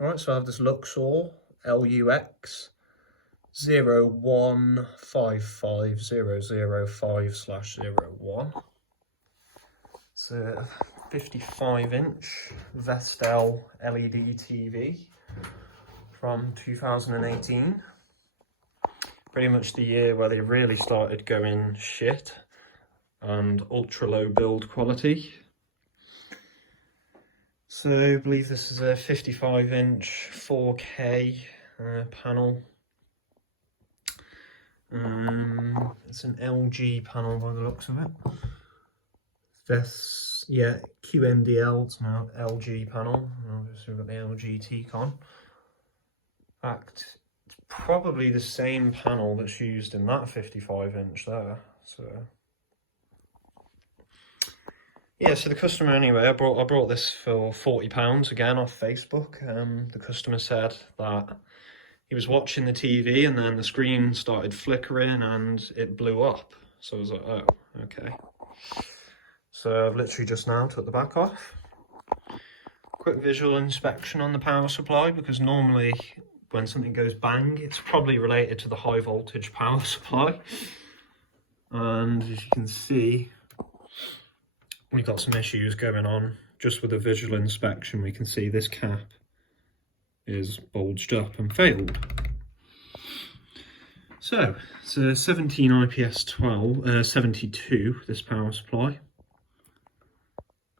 Alright, so I have this Luxor LUX 0155005/01. It's a 55-inch Vestel LED TV from 2018. Pretty much the year where they really started going shit and ultra low build quality. So I believe this is a 55-inch 4K panel. It's an LG panel by the looks of it. This, yeah, QNDL, it's now LG panel. Obviously we've got the LG T-Con. In fact, it's probably the same panel that's used in that 55-inch there. So yeah, so the customer anyway, I brought this for £40 again off Facebook. The customer said that he was watching the TV and then the screen started flickering and it blew up. So I was like, oh, okay. So I've literally just now took the back off. Quick visual inspection on the power supply, because normally when something goes bang, it's probably related to the high voltage power supply. And as you can see, we've got some issues going on. Just with a visual inspection, we can see this cap is bulged up and failed. So it's a 17IPS72, this power supply.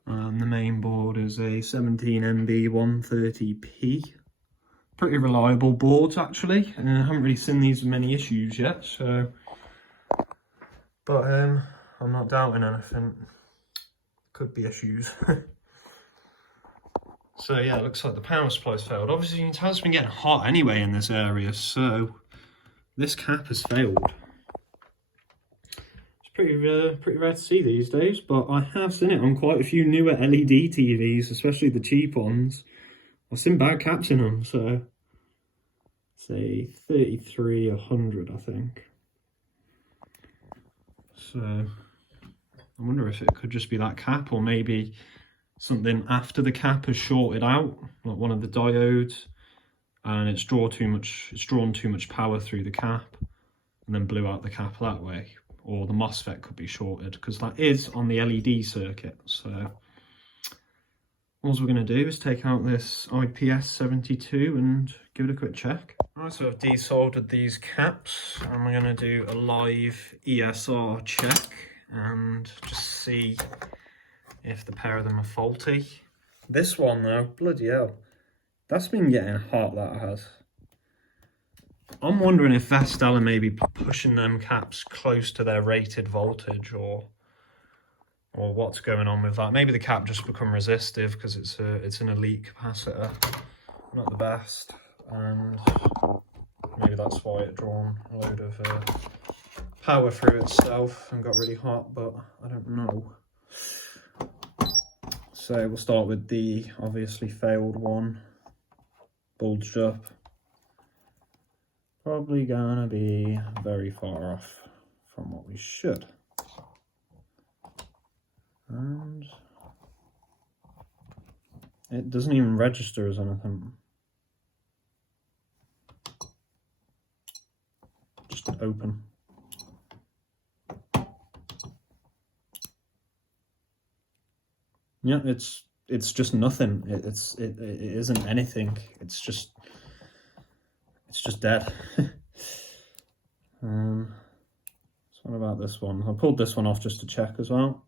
And the main board is a 17MB130P. Pretty reliable boards actually. I haven't really seen these with many issues yet, so. But I'm not doubting anything. Could be issues. So yeah, it looks like the power supply's failed. Obviously you can tell it's been getting hot anyway in this area, so this cap has failed. It's pretty rare to see these days, but I have seen it on quite a few newer LED TVs, especially the cheap ones. I've seen bad caps in them, so say 3300, I think. So I wonder if it could just be that cap, or maybe something after the cap has shorted out, like one of the diodes, and it's drawn too much power through the cap and then blew out the cap that way. Or the MOSFET could be shorted, because that is on the LED circuit. So all we're going to do is take out this IPS72 and give it a quick check. Alright, so I've desoldered these caps and we're going to do a live ESR check and just see if the pair of them are faulty. This one though, bloody hell, that's been getting hot, that has. I'm wondering if Vestel are maybe pushing them caps close to their rated voltage, or what's going on with that. Maybe the cap just become resistive because it's an elite capacitor, not the best, and maybe that's why it drawn a load of power through itself and got really hot, but I don't know. So we'll start with the obviously failed one, bulged up. Probably gonna be very far off from what we should. And it doesn't even register as anything. Just open. Yeah, it's just nothing. It isn't anything. It's just dead. So what about this one? I pulled this one off just to check as well.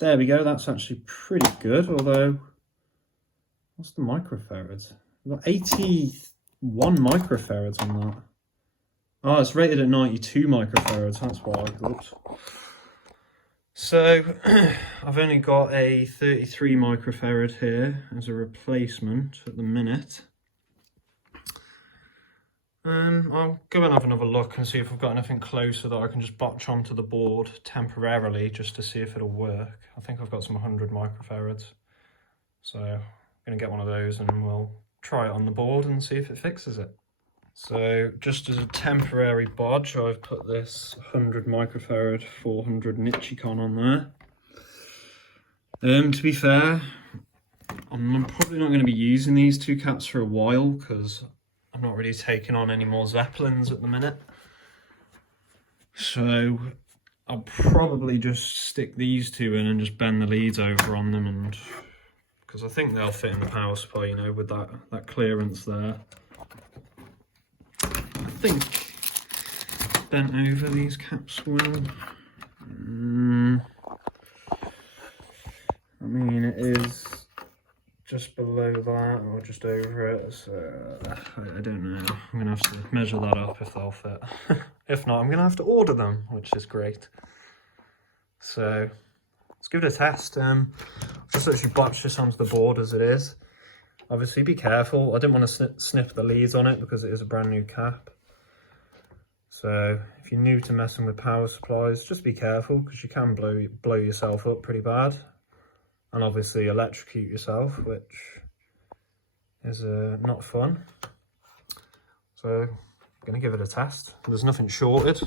There we go. That's actually pretty good. Although, what's the microfarads? We've got 81 microfarads on that. Oh, it's rated at 92 microfarads. That's why. Oops. So I've only got a 33 microfarad here as a replacement at the minute. I'll go and have another look and see if I've got anything closer that I can just botch onto the board temporarily just to see if it'll work. I think I've got some 100 microfarads. So I'm going to get one of those and we'll try it on the board and see if it fixes it. So just as a temporary bodge, I've put this 100 microfarad 400 Nichicon on there. To be fair, I'm probably not going to be using these two caps for a while because I'm not really taking on any more Zeppelins at the minute. So I'll probably just stick these two in and just bend the leads over on them, and because I think they'll fit in the power supply, you know, with that clearance there. I think bent over these caps will. I mean, it is just below that or just over it, so I don't know. I'm gonna have to measure that up if they'll fit. If not, I'm gonna have to order them, which is great. So let's give it a test. Just literally botched this onto the board as it is. Obviously be careful. I didn't want to snip the leads on it because it is a brand new cap. So if you're new to messing with power supplies, just be careful because you can blow yourself up pretty bad. And obviously electrocute yourself, which is not fun. So I'm going to give it a test. There's nothing shorted.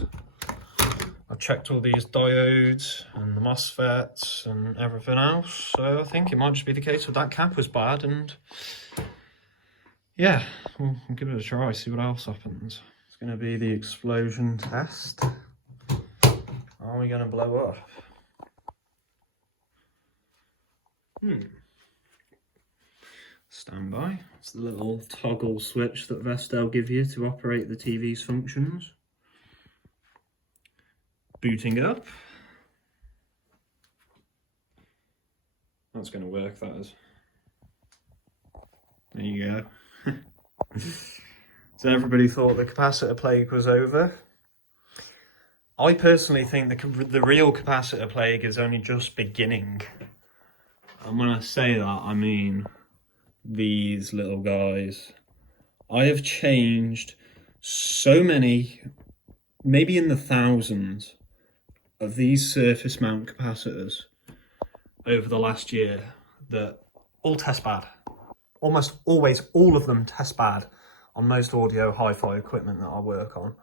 I've checked all these diodes and the MOSFETs and everything else, so I think it might just be the case that cap was bad, and yeah, we'll give it a try, see what else happens. It's going to be the explosion test. Are we going to blow up? Stand by. It's the little toggle switch that Vestel give you to operate the TV's functions. Booting up. That's going to work, that is. There you go. So everybody thought the capacitor plague was over. I personally think the real capacitor plague is only just beginning. And when I say that, I mean these little guys. I have changed so many, maybe in the thousands, of these surface mount capacitors over the last year that all test bad. Almost always all of them test bad on most audio hi-fi equipment that I work on.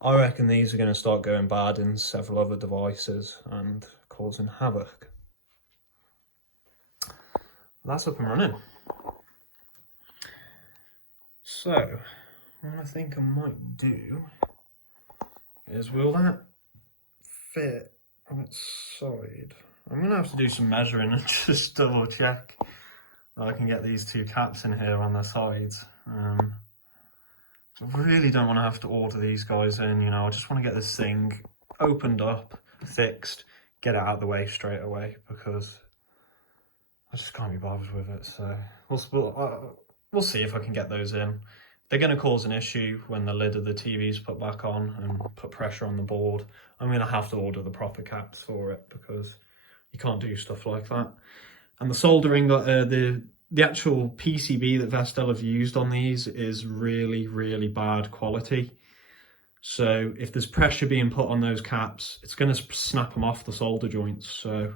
I reckon these are going to start going bad in several other devices and causing havoc. That's up and running. So, what I think I might do is, will that fit on its side? I'm going to have to do some measuring and just double check that I can get these two caps in here on the sides. So I really don't want to have to order these guys in, you know, I just want to get this thing opened up, fixed, get it out of the way straight away, because I just can't be bothered with it. So we'll see if I can get those in. They're going to cause an issue when the lid of the TV's put back on and put pressure on the board. I'm going to have to order the proper caps for it because you can't do stuff like that. And the soldering, the actual PCB that Vestel have used on these is really, really bad quality. So if there's pressure being put on those caps, it's going to snap them off the solder joints. So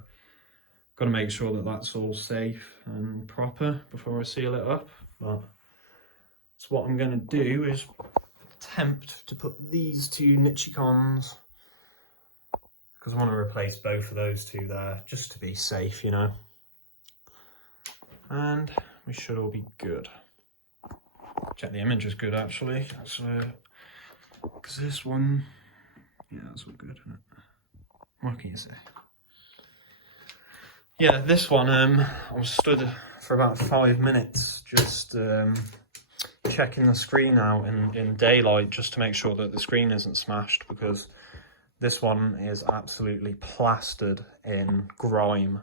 got to make sure that that's all safe and proper before I seal it up. But so what I'm going to do is attempt to put these two Nichicons, because I want to replace both of those two there just to be safe, you know. And we should all be good. Check the image is good actually. That's because this one, yeah, that's all good, isn't it? What can you say? Yeah, this one, I was stood for about 5 minutes just checking the screen out in daylight just to make sure that the screen isn't smashed, because this one is absolutely plastered in grime.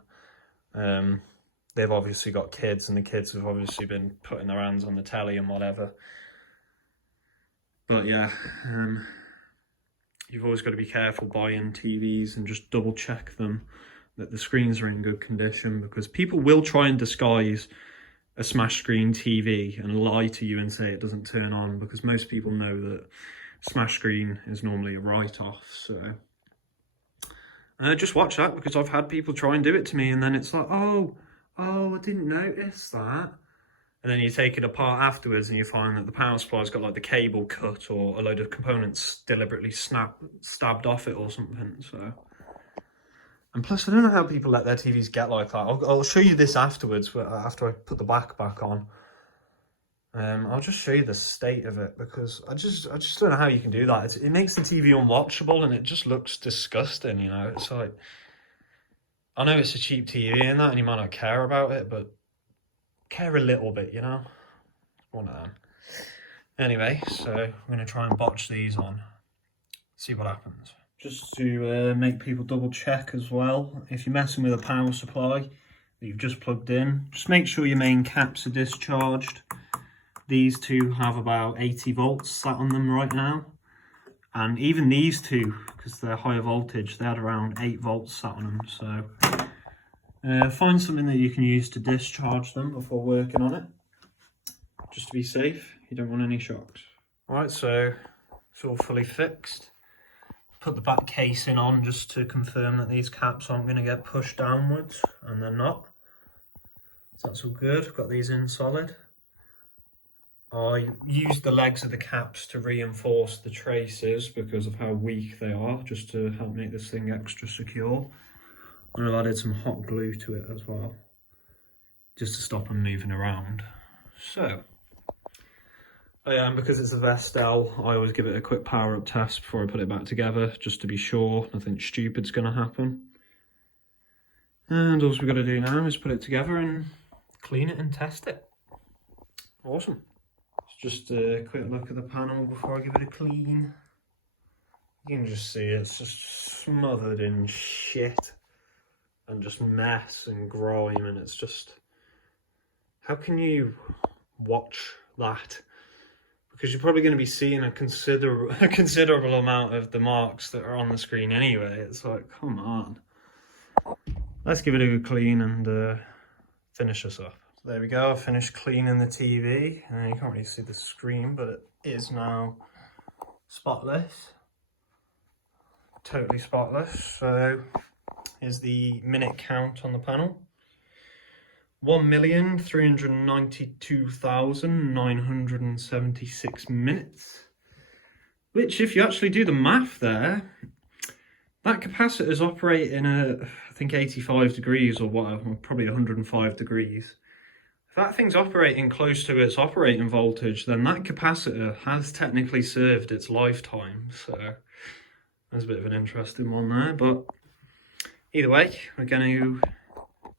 They've obviously got kids, and the kids have obviously been putting their hands on the telly and whatever. But yeah, you've always got to be careful buying TVs and just double check them that the screens are in good condition, because people will try and disguise a smash screen TV and lie to you and say it doesn't turn on, because most people know that smash screen is normally a write-off. So just watch that, because I've had people try and do it to me, and then it's like, oh, I didn't notice that. And then you take it apart afterwards and you find that the power supply's got like the cable cut, or a load of components deliberately stabbed off it or something. So And plus, I don't know how people let their TVs get like that. I'll show you this afterwards, after I put the back on. I'll just show you the state of it, because I just don't know how you can do that. It makes the TV unwatchable, and it just looks disgusting, you know. It's like, I know it's a cheap TV and that, and you might not care about it, but care a little bit, you know. One of them. Anyway, so I'm going to try and botch these on, see what happens. Just to make people double check as well, if you're messing with a power supply that you've just plugged in, just make sure your main caps are discharged. These two have about 80 volts sat on them right now. And even these two, because they're higher voltage, they had around 8 volts sat on them. So find something that you can use to discharge them before working on it, just to be safe. You don't want any shocks. Right, so it's all fully fixed. Put the back casing on just to confirm that these caps aren't going to get pushed downwards, and they're not. So that's all good. Got these in solid. I used the legs of the caps to reinforce the traces because of how weak they are, just to help make this thing extra secure. And I've added some hot glue to it as well, just to stop them moving around. So, oh yeah, and because it's a Vestel, I always give it a quick power up test before I put it back together, just to be sure nothing stupid's going to happen. And all we've got to do now is put it together and clean it and test it. Awesome. Just a quick look at the panel before I give it a clean. You can just see it's just smothered in shit and just mess and grime, and it's just, how can you watch that? Because you're probably going to be seeing a considerable amount of the marks that are on the screen anyway. It's like, come on. Let's give it a good clean and finish this up. So there we go, I finished cleaning the TV. You can't really see the screen, but it is now spotless. Totally spotless. So here's the minute count on the panel. 1,392,976 minutes. Which, if you actually do the math there, that capacitor is operating at, I think, 85 degrees or whatever, probably 105 degrees. If that thing's operating close to its operating voltage, then that capacitor has technically served its lifetime. So there's a bit of an interesting one there. But either way, we're going to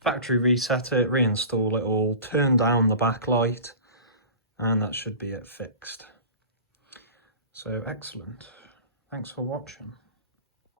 factory reset it, reinstall it all, turn down the backlight, and that should be it fixed. So excellent. Thanks for watching.